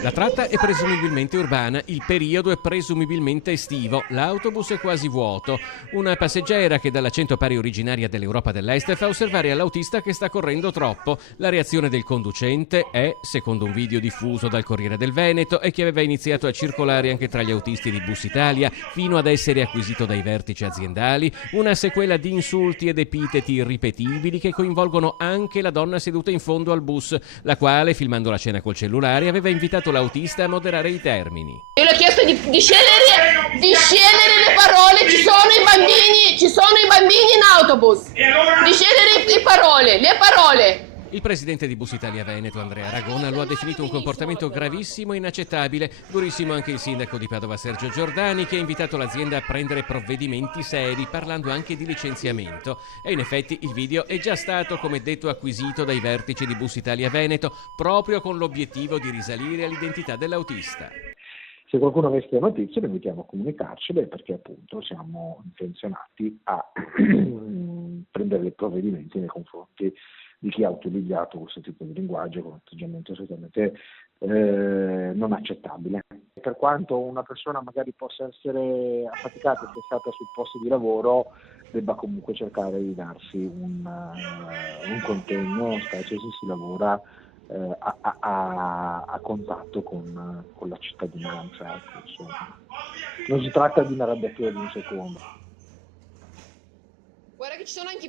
La tratta è presumibilmente urbana, il periodo è presumibilmente estivo, l'autobus è quasi vuoto. Una passeggera che dall'accento pare originaria dell'Europa dell'Est fa osservare all'autista che sta correndo troppo. La reazione del conducente è, secondo un video diffuso dal Corriere del Veneto e che aveva iniziato a circolare anche tra gli autisti di Bus Italia, fino ad essere acquisito dai vertici aziendali, una sequela di insulti ed epiteti irripetibili che coinvolgono anche la donna seduta in fondo al bus, la quale, filmando la scena col cellulare, aveva invitato l'autista a moderare i termini. Io le ho chiesto di scegliere le parole, ci sono i bambini in autobus, di scegliere le parole. Il presidente di Bus Italia Veneto, Andrea Ragona, lo ha definito un comportamento gravissimo e inaccettabile. Durissimo anche il sindaco di Padova, Sergio Giordani, che ha invitato l'azienda a prendere provvedimenti seri, parlando anche di licenziamento. E in effetti il video è già stato, come detto, acquisito dai vertici di Bus Italia Veneto, proprio con l'obiettivo di risalire all'identità dell'autista. Se qualcuno avesse notizie lo invitiamo a comunicarcele, perché appunto siamo intenzionati a prendere dei provvedimenti nei confronti di chi ha utilizzato questo tipo di linguaggio con un atteggiamento assolutamente non accettabile. Per quanto una persona magari possa essere affaticata e stressata sul posto di lavoro, debba comunque cercare di darsi un contegno, specie se si lavora a contatto con la cittadinanza. Insomma. Non si tratta di una arrabbiatura di un secondo. Guarda che ci sono anche i